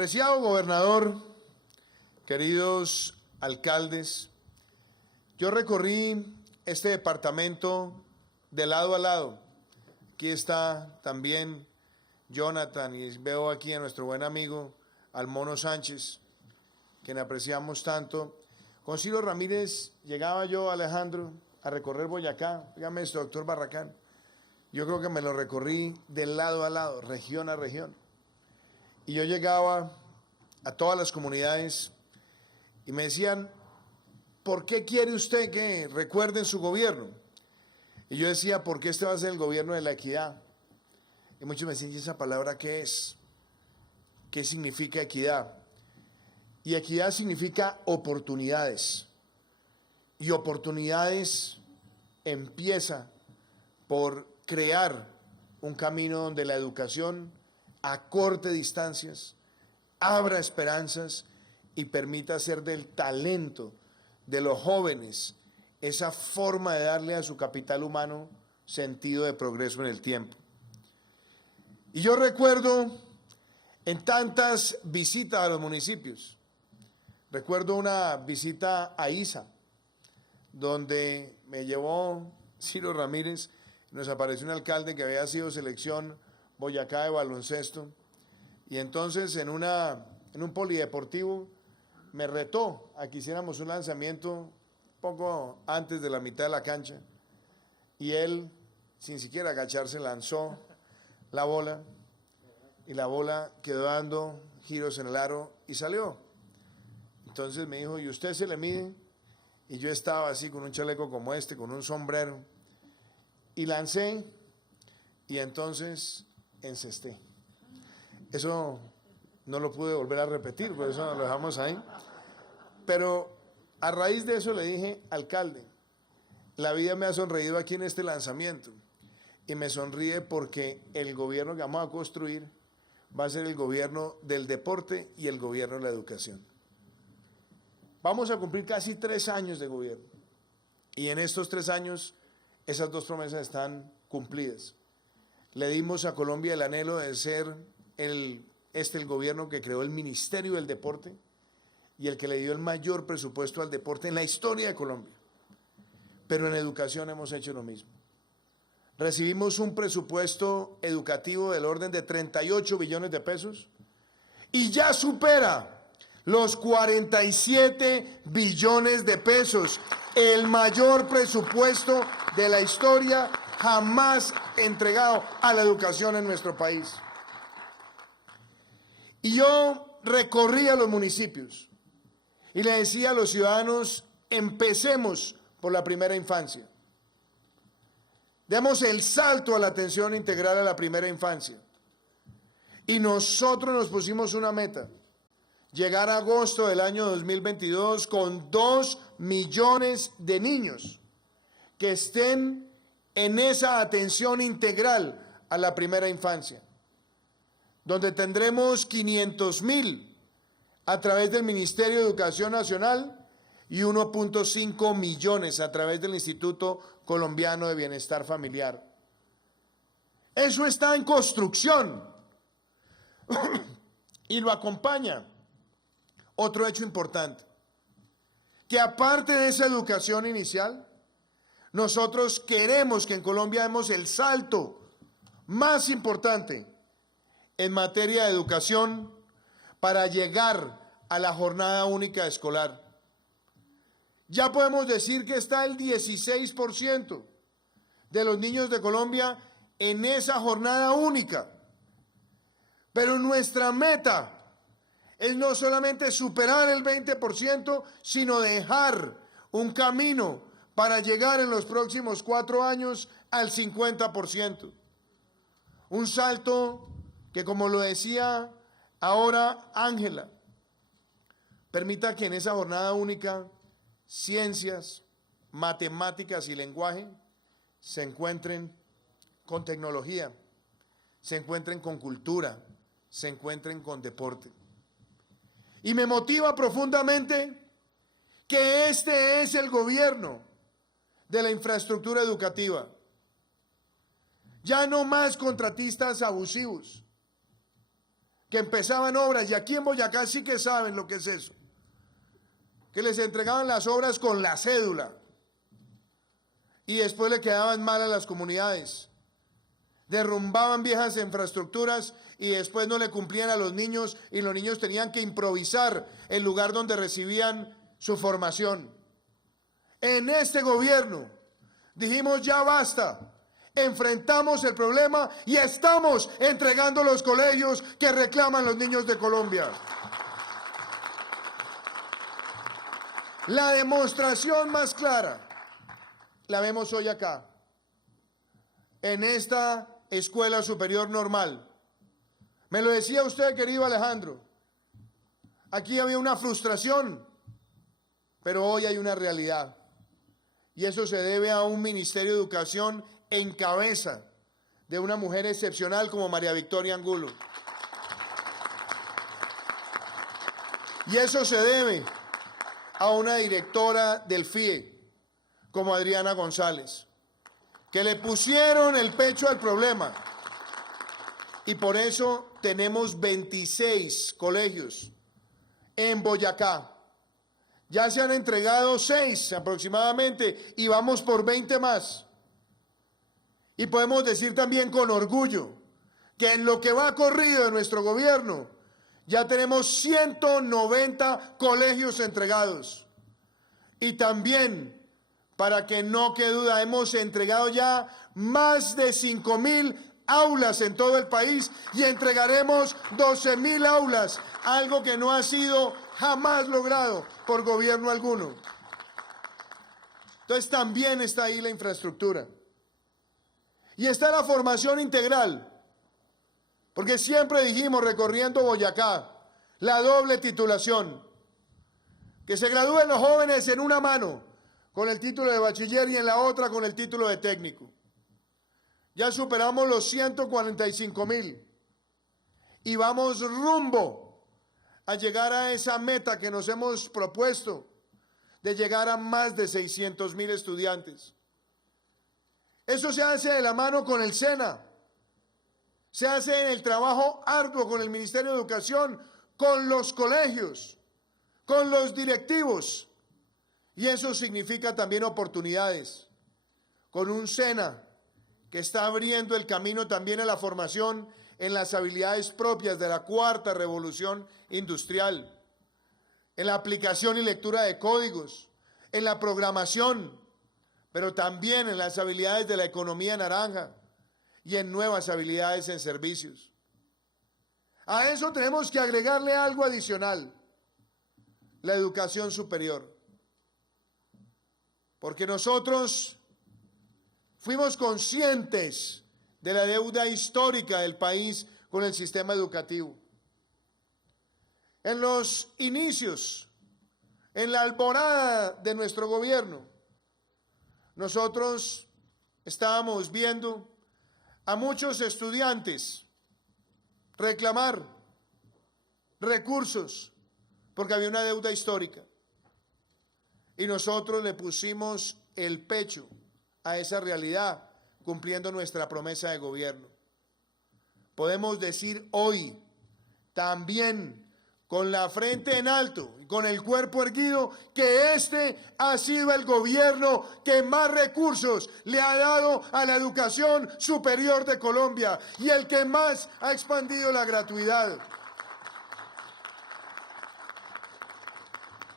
Preciado gobernador, queridos alcaldes, yo recorrí este departamento de lado a lado. Aquí está también Jonathan y veo aquí a nuestro buen amigo al Mono Sánchez, quien apreciamos tanto. Con Ciro Ramírez llegaba yo, Alejandro, a recorrer Boyacá. Dígame esto, doctor Barracán. Yo creo que me lo recorrí de lado a lado, región a región. Y yo llegaba a todas las comunidades y me decían, ¿por qué quiere usted que recuerden su gobierno? Y yo decía, porque este va a ser el gobierno de la equidad. Y muchos me decían, ¿y esa palabra qué es? ¿Qué significa equidad? Y equidad significa oportunidades. Y oportunidades empieza por crear un camino donde la educación acorte distancias, abra esperanzas y permita hacer del talento de los jóvenes esa forma de darle a su capital humano sentido de progreso en el tiempo. Y yo recuerdo en tantas visitas a los municipios, recuerdo una visita a Isa, donde me llevó Ciro Ramírez, nos apareció un alcalde que había sido selección Boyacá de baloncesto, y entonces en un polideportivo me retó a que hiciéramos un lanzamiento poco antes de la mitad de la cancha, y él, sin siquiera agacharse, lanzó la bola, y la bola quedó dando giros en el aro y salió. Entonces me dijo, ¿y usted se le mide? Y yo estaba así con un chaleco como este, con un sombrero, y lancé, y entonces encesté. Eso no lo pude volver a repetir, por eso lo dejamos ahí. Pero a raíz de eso le dije, alcalde, la vida me ha sonreído aquí en este lanzamiento, y me sonríe porque el gobierno que vamos a construir va a ser el gobierno del deporte y el gobierno de la educación. Vamos a cumplir casi 3 años de gobierno, y en estos 3 años esas 2 promesas están cumplidas. Le dimos a Colombia el anhelo de ser el gobierno que creó el Ministerio del Deporte y el que le dio el mayor presupuesto al deporte en la historia de Colombia. Pero en educación hemos hecho lo mismo. Recibimos un presupuesto educativo del orden de 38 billones de pesos y ya supera los 47 billones de pesos, el mayor presupuesto de la historia jamás entregado a la educación en nuestro país. Y yo recorría los municipios y le decía a los ciudadanos, empecemos por la primera infancia. Demos el salto a la atención integral a la primera infancia. Y nosotros nos pusimos una meta, llegar a agosto del año 2022 con 2 millones de niños que estén en esa atención integral a la primera infancia, donde tendremos 500,000 a través del Ministerio de Educación Nacional y 1.5 millones a través del Instituto Colombiano de Bienestar Familiar. Eso está en construcción y lo acompaña otro hecho importante, que aparte de esa educación inicial, nosotros queremos que en Colombia demos el salto más importante en materia de educación para llegar a la jornada única escolar. Ya podemos decir que está el 16% de los niños de Colombia en esa jornada única. Pero nuestra meta es no solamente superar el 20%, sino dejar un camino para llegar en los próximos 4 años al 50%. Un salto que, como lo decía ahora Ángela, permita que en esa jornada única ciencias, matemáticas y lenguaje se encuentren con tecnología, se encuentren con cultura, se encuentren con deporte. Y me motiva profundamente que este es el gobierno de la infraestructura educativa. Ya no más contratistas abusivos. que empezaban obras, y aquí en Boyacá sí que saben lo que es eso, que les entregaban las obras con la cédula y después le quedaban mal a las comunidades, derrumbaban viejas infraestructuras y después no le cumplían a los niños y los niños tenían que improvisar el lugar donde recibían su formación. En este gobierno dijimos ya basta, enfrentamos el problema y estamos entregando los colegios que reclaman los niños de Colombia. La demostración más clara la vemos hoy acá, en esta escuela superior normal. Me lo decía usted, querido Alejandro, aquí había una frustración, pero hoy hay una realidad. Y eso se debe a un Ministerio de Educación en cabeza de una mujer excepcional como María Victoria Angulo. Y eso se debe a una directora del FIE como Adriana González, que le pusieron el pecho al problema. Y por eso tenemos 26 colegios en Boyacá. Ya se han entregado 6 aproximadamente y vamos por 20 más. Y podemos decir también con orgullo que en lo que va corrido de nuestro gobierno ya tenemos 190 colegios entregados. Y también, para que no quede duda, hemos entregado ya más de 5.000 aulas en todo el país y entregaremos 12.000 aulas, algo que no ha sido jamás logrado por gobierno alguno. Entonces también está ahí la infraestructura. Y está la formación integral, porque siempre dijimos, recorriendo Boyacá, la doble titulación, que se gradúen los jóvenes en una mano con el título de bachiller y en la otra con el título de técnico. Ya superamos los 145.000 y vamos rumbo a llegar a esa meta que nos hemos propuesto de llegar a más de 600.000 estudiantes. Eso se hace de la mano con el SENA, se hace en el trabajo arduo con el Ministerio de Educación, con los colegios, con los directivos, y eso significa también oportunidades, con un SENA que está abriendo el camino también a la formación en las habilidades propias de la cuarta revolución industrial, en la aplicación y lectura de códigos, en la programación, pero también en las habilidades de la economía naranja y en nuevas habilidades en servicios. A eso tenemos que agregarle algo adicional, la educación superior, porque nosotros fuimos conscientes de la deuda histórica del país con el sistema educativo. En los inicios, en la alborada de nuestro gobierno, nosotros estábamos viendo a muchos estudiantes reclamar recursos porque había una deuda histórica. Y nosotros le pusimos el pecho a esa realidad, cumpliendo nuestra promesa de gobierno. Podemos decir hoy, también con la frente en alto y con el cuerpo erguido, que este ha sido el gobierno que más recursos le ha dado a la educación superior de Colombia y el que más ha expandido la gratuidad.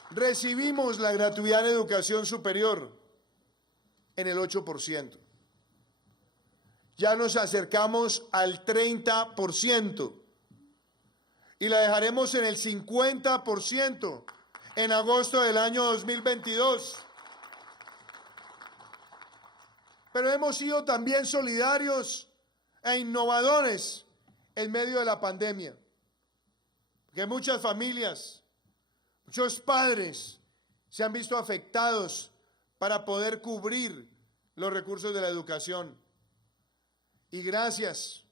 Recibimos la gratuidad en educación superior en el 8%. Ya nos acercamos al 30% y la dejaremos en el 50% en agosto del año 2022. Pero hemos sido también solidarios e innovadores en medio de la pandemia, porque muchas familias, muchos padres se han visto afectados para poder cubrir los recursos de la educación. Y gracias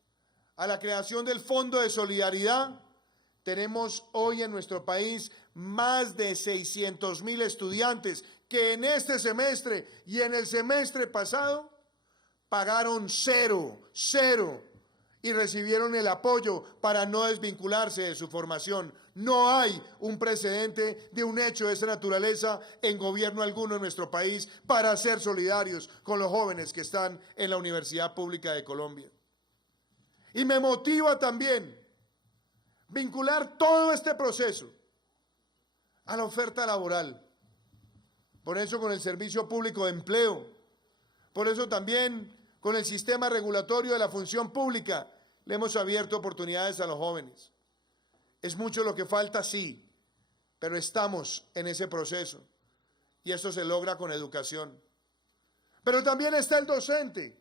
a la creación del Fondo de Solidaridad, tenemos hoy en nuestro país más de 600.000 estudiantes que en este semestre y en el semestre pasado pagaron cero y recibieron el apoyo para no desvincularse de su formación. No hay un precedente de un hecho de esa naturaleza en gobierno alguno en nuestro país para ser solidarios con los jóvenes que están en la Universidad Pública de Colombia. Y me motiva también vincular todo este proceso a la oferta laboral. Por eso con el Servicio Público de Empleo, por eso también con el sistema regulatorio de la función pública le hemos abierto oportunidades a los jóvenes. Es mucho lo que falta, sí, pero estamos en ese proceso y esto se logra con educación. Pero también está el docente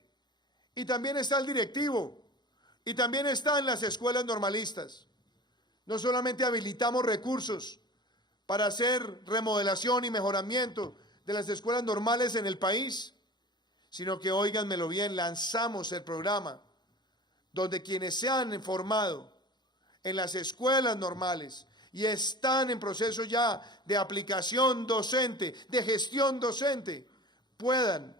y también está el directivo y también está en las escuelas normalistas. No solamente habilitamos recursos para hacer remodelación y mejoramiento de las escuelas normales en el país, sino que, óiganmelo bien, lanzamos el programa donde quienes se han formado en las escuelas normales y están en proceso ya de aplicación docente, de gestión docente, puedan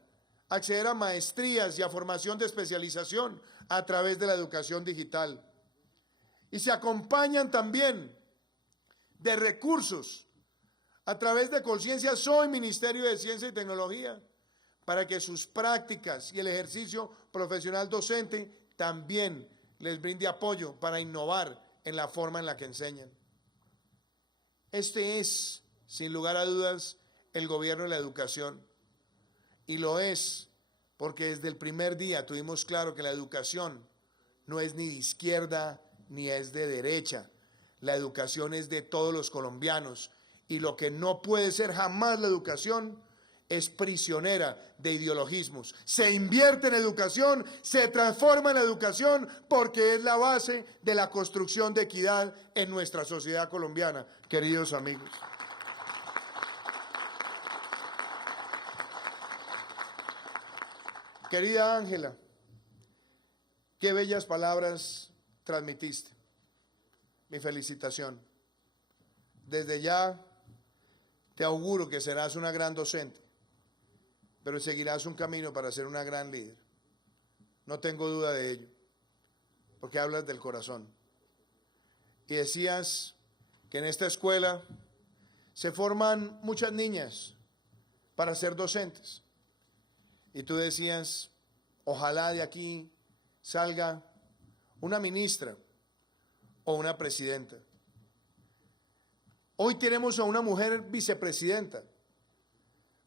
acceder a maestrías y a formación de especialización a través de la educación digital. Y se acompañan también de recursos a través de Conciencia Soy, Ministerio de Ciencia y Tecnología, para que sus prácticas y el ejercicio profesional docente también les brinde apoyo para innovar en la forma en la que enseñan. Este es, sin lugar a dudas, el gobierno de la educación. Y lo es porque desde el primer día tuvimos claro que la educación no es ni de izquierda ni es de derecha. La educación es de todos los colombianos. Y lo que no puede ser jamás la educación es prisionera de ideologismos. Se invierte en educación, se transforma en la educación porque es la base de la construcción de equidad en nuestra sociedad colombiana, queridos amigos. Querida Ángela, qué bellas palabras transmitiste. Mi felicitación. Desde ya te auguro que serás una gran docente, pero seguirás un camino para ser una gran líder. No tengo duda de ello, porque hablas del corazón. Y decías que en esta escuela se forman muchas niñas para ser docentes. Y tú decías, ojalá de aquí salga una ministra o una presidenta. Hoy tenemos a una mujer vicepresidenta.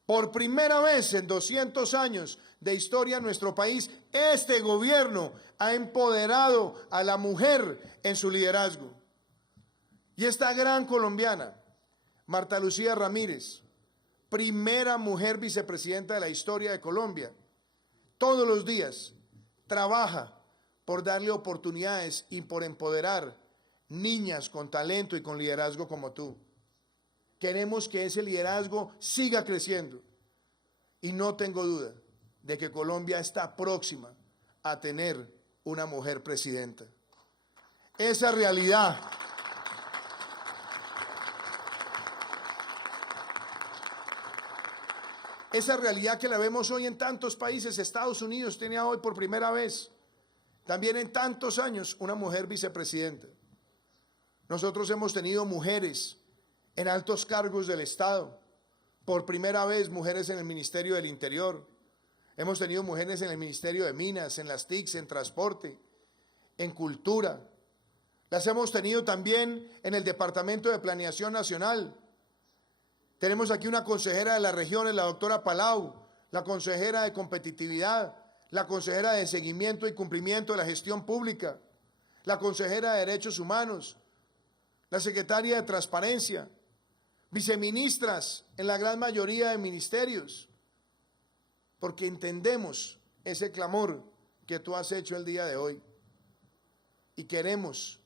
Por primera vez en 200 años de historia en nuestro país, este gobierno ha empoderado a la mujer en su liderazgo. Y esta gran colombiana, Marta Lucía Ramírez, primera mujer vicepresidenta de la historia de Colombia, todos los días trabaja por darle oportunidades y por empoderar niñas con talento y con liderazgo como tú. Queremos que ese liderazgo siga creciendo y no tengo duda de que Colombia está próxima a tener una mujer presidenta. Esa realidad que la vemos hoy en tantos países, Estados Unidos tiene hoy por primera vez, también en tantos años, una mujer vicepresidenta. Nosotros hemos tenido mujeres en altos cargos del Estado, por primera vez mujeres en el Ministerio del Interior, hemos tenido mujeres en el Ministerio de Minas, en las TICs, en transporte, en cultura, las hemos tenido también en el Departamento de Planeación Nacional. Tenemos aquí una consejera de las regiones, la doctora Palau, la consejera de competitividad, la consejera de seguimiento y cumplimiento de la gestión pública, la consejera de derechos humanos, la secretaria de transparencia, viceministras en la gran mayoría de ministerios, porque entendemos ese clamor que tú has hecho el día de hoy y queremos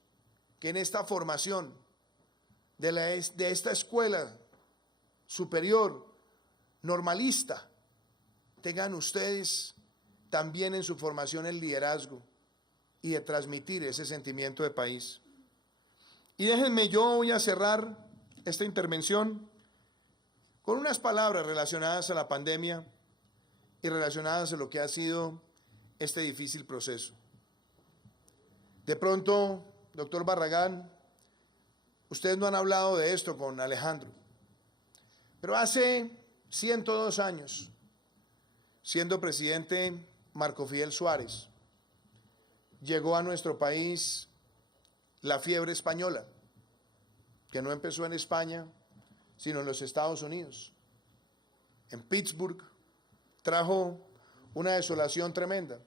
que en esta formación de esta escuela superior, normalista, tengan ustedes también en su formación el liderazgo y de transmitir ese sentimiento de país. Y déjenme, yo voy a cerrar esta intervención con unas palabras relacionadas a la pandemia y relacionadas a lo que ha sido este difícil proceso. De pronto, doctor Barragán, ustedes no han hablado de esto con Alejandro, pero hace 102 años, siendo presidente Marco Fidel Suárez, llegó a nuestro país la fiebre española, que no empezó en España, sino en los Estados Unidos. En Pittsburgh trajo una desolación tremenda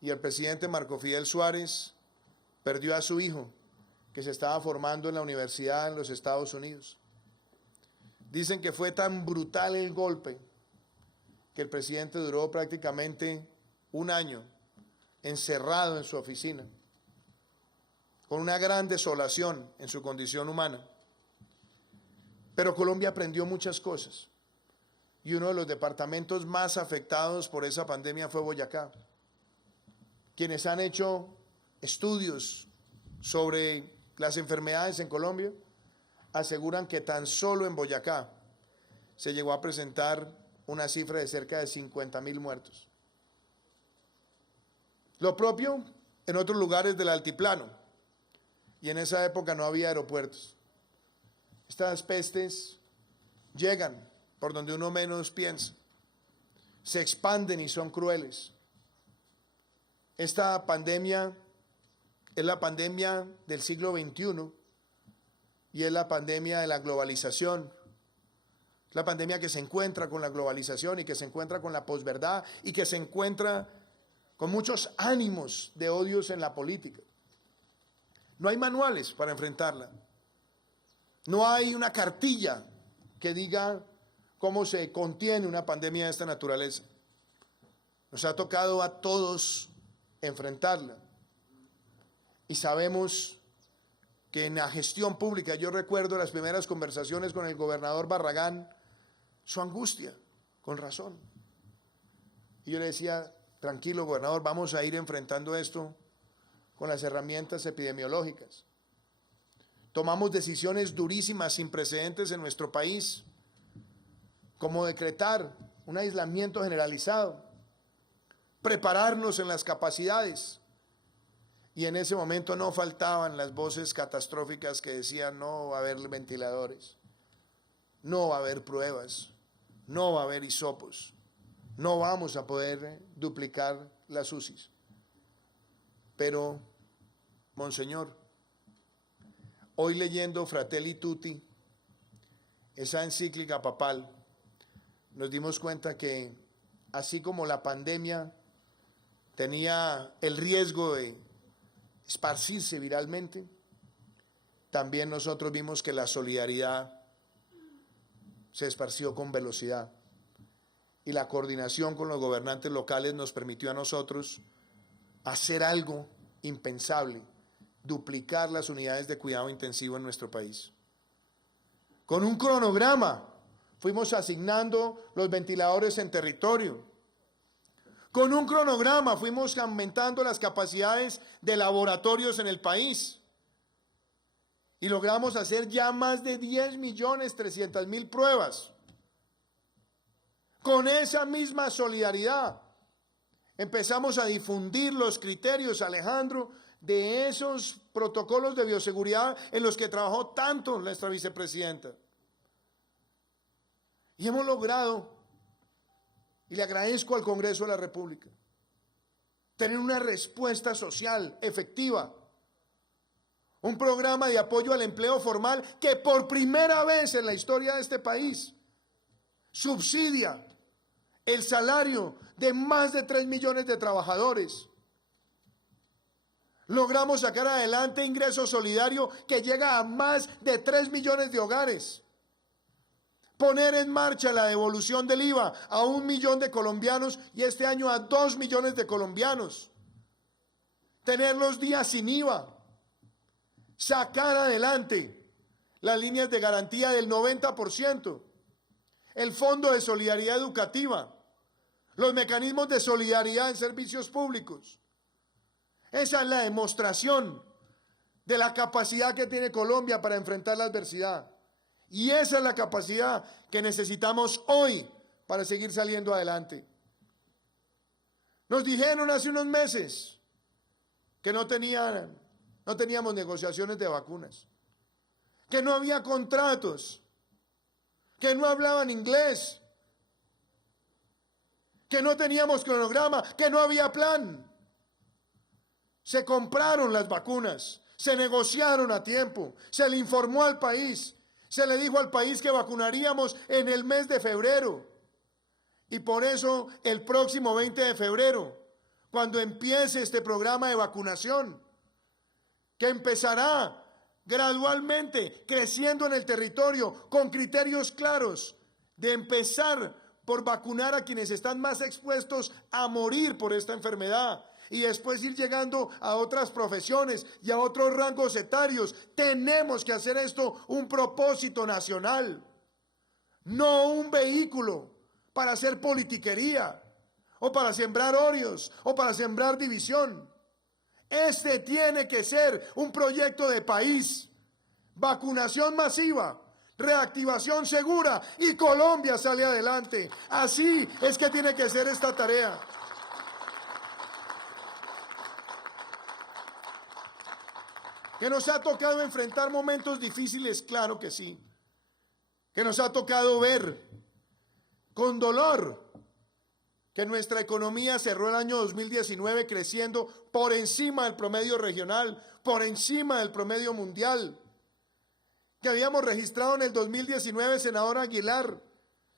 y el presidente Marco Fidel Suárez perdió a su hijo, que se estaba formando en la universidad en los Estados Unidos. Dicen que fue tan brutal el golpe que el presidente duró prácticamente un año encerrado en su oficina, con una gran desolación en su condición humana. Pero Colombia aprendió muchas cosas y uno de los departamentos más afectados por esa pandemia fue Boyacá. Quienes han hecho estudios sobre las enfermedades en Colombia aseguran que tan solo en Boyacá se llegó a presentar una cifra de cerca de 50.000 muertos. Lo propio en otros lugares del altiplano, y en esa época no había aeropuertos. Estas pestes llegan por donde uno menos piensa, se expanden y son crueles. Esta pandemia es la pandemia del siglo XXI y es la pandemia de la globalización. La pandemia que se encuentra con la globalización y que se encuentra con la posverdad y que se encuentra con muchos ánimos de odios en la política. No hay manuales para enfrentarla. No hay una cartilla que diga cómo se contiene una pandemia de esta naturaleza. Nos ha tocado a todos enfrentarla. Y sabemos que en la gestión pública, yo recuerdo las primeras conversaciones con el gobernador Barragán, su angustia, con razón. Y yo le decía, tranquilo gobernador, vamos a ir enfrentando esto con las herramientas epidemiológicas. Tomamos decisiones durísimas, sin precedentes en nuestro país, como decretar un aislamiento generalizado, prepararnos en las capacidades. Y en ese momento no faltaban las voces catastróficas que decían no va a haber ventiladores, no va a haber pruebas, no va a haber hisopos, no vamos a poder duplicar las UCIs. Pero, Monseñor, hoy leyendo Fratelli Tutti, esa encíclica papal, nos dimos cuenta que así como la pandemia tenía el riesgo de esparcirse viralmente, también nosotros vimos que la solidaridad se esparció con velocidad y la coordinación con los gobernantes locales nos permitió a nosotros hacer algo impensable, duplicar las unidades de cuidado intensivo en nuestro país. Con un cronograma fuimos asignando los ventiladores en territorio. Con un cronograma fuimos aumentando las capacidades de laboratorios en el país. Y logramos hacer ya más de 10.300.000 pruebas. Con esa misma solidaridad empezamos a difundir los criterios, Alejandro, de esos protocolos de bioseguridad en los que trabajó tanto nuestra vicepresidenta. Y hemos logrado, y le agradezco al Congreso de la República, tener una respuesta social efectiva. Un programa de apoyo al empleo formal que por primera vez en la historia de este país subsidia el salario de más de 3 millones de trabajadores. Logramos sacar adelante ingreso solidario que llega a más de 3 millones de hogares. Poner en marcha la devolución del IVA a 1 millón de colombianos y este año a 2 millones de colombianos. Tener los días sin IVA. Sacar adelante las líneas de garantía del 90%. El Fondo de Solidaridad Educativa. Los mecanismos de solidaridad en servicios públicos. Esa es la demostración de la capacidad que tiene Colombia para enfrentar la adversidad. Y esa es la capacidad que necesitamos hoy para seguir saliendo adelante. Nos dijeron hace unos meses que no teníamos negociaciones de vacunas, que no había contratos, que no hablaban inglés, que no teníamos cronograma, que no había plan. Se compraron las vacunas, se negociaron a tiempo, se le informó al país, se le dijo al país que vacunaríamos en el mes de febrero. Y por eso el próximo 20 de febrero, cuando empiece este programa de vacunación, que empezará gradualmente, creciendo en el territorio, con criterios claros, de empezar por vacunar a quienes están más expuestos a morir por esta enfermedad, y después ir llegando a otras profesiones y a otros rangos etarios. Tenemos que hacer esto un propósito nacional, no un vehículo para hacer politiquería, o para sembrar odios, o para sembrar división. Este tiene que ser un proyecto de país. Vacunación masiva, reactivación segura, y Colombia sale adelante. Así es que tiene que ser esta tarea. Que nos ha tocado enfrentar momentos difíciles, claro que sí. Que nos ha tocado ver con dolor que nuestra economía cerró el año 2019 creciendo por encima del promedio regional, por encima del promedio mundial. Que habíamos registrado en el 2019, senador Aguilar,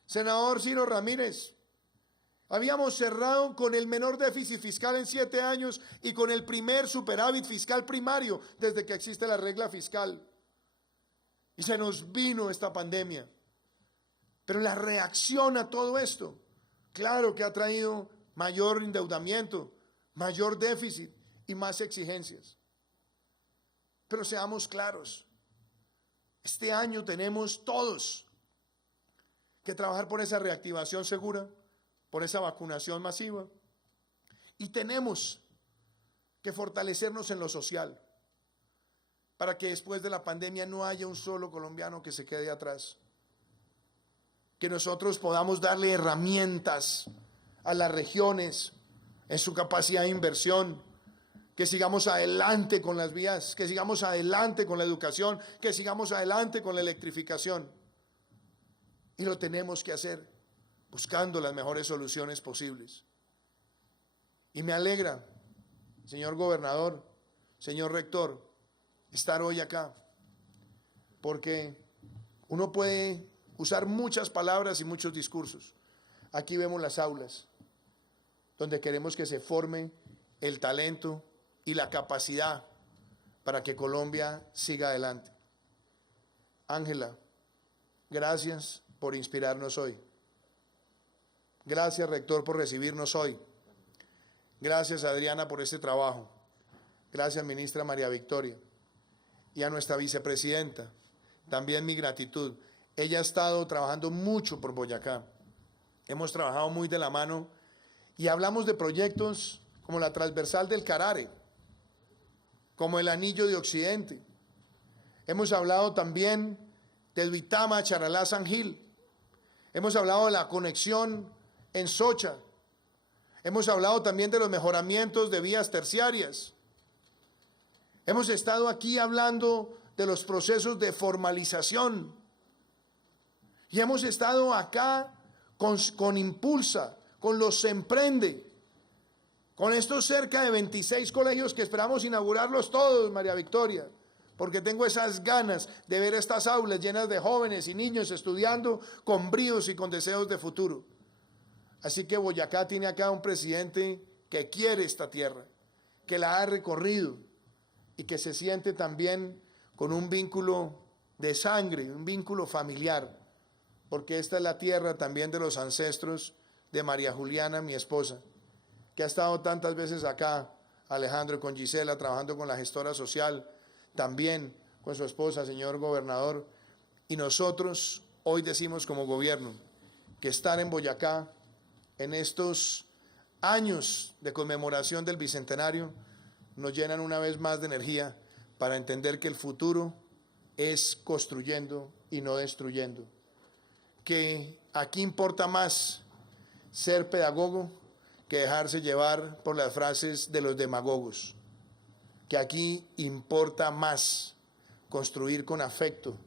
senador Ciro Ramírez, habíamos cerrado con el menor déficit fiscal en 7 años y con el primer superávit fiscal primario desde que existe la regla fiscal. Y se nos vino esta pandemia. Pero la reacción a todo esto, claro que ha traído mayor endeudamiento, mayor déficit y más exigencias. Pero seamos claros, este año tenemos todos que trabajar por esa reactivación segura, por esa vacunación masiva, y tenemos que fortalecernos en lo social para que después de la pandemia no haya un solo colombiano que se quede atrás. Que nosotros podamos darle herramientas a las regiones en su capacidad de inversión, que sigamos adelante con las vías, que sigamos adelante con la educación, que sigamos adelante con la electrificación. Y lo tenemos que hacer buscando las mejores soluciones posibles. Y me alegra, señor gobernador, señor rector, estar hoy acá, porque uno puede usar muchas palabras y muchos discursos. Aquí vemos las aulas, donde queremos que se forme el talento y la capacidad para que Colombia siga adelante. Ángela, gracias por inspirarnos hoy. Gracias, rector, por recibirnos hoy. Gracias, Adriana, por este trabajo. Gracias, ministra María Victoria. Y a nuestra vicepresidenta, también mi gratitud. Ella ha estado trabajando mucho por Boyacá. Hemos trabajado muy de la mano y hablamos de proyectos como la transversal del Carare, como el Anillo de Occidente. Hemos hablado también de Duitama, Charalá, San Gil. Hemos hablado de la conexión en Socha. Hemos hablado también de los mejoramientos de vías terciarias. Hemos estado aquí hablando de los procesos de formalización. Y hemos estado acá con Impulsa, con los Emprende, con estos cerca de 26 colegios que esperamos inaugurarlos todos, María Victoria, porque tengo esas ganas de ver estas aulas llenas de jóvenes y niños estudiando con bríos y con deseos de futuro. Así que Boyacá tiene acá un presidente que quiere esta tierra, que la ha recorrido y que se siente también con un vínculo de sangre, un vínculo familiar, porque esta es la tierra también de los ancestros de María Juliana, mi esposa, que ha estado tantas veces acá, Alejandro, con Gisela, trabajando con la gestora social, también con su esposa, señor gobernador. Y nosotros hoy decimos como gobierno que estar en Boyacá en estos años de conmemoración del Bicentenario nos llenan una vez más de energía para entender que el futuro es construyendo y no destruyendo. Que aquí importa más ser pedagogo que dejarse llevar por las frases de los demagogos. que aquí importa más construir con afecto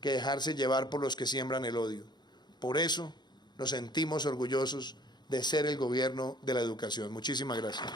que dejarse llevar por los que siembran el odio. Por eso nos sentimos orgullosos de ser el gobierno de la educación. Muchísimas gracias.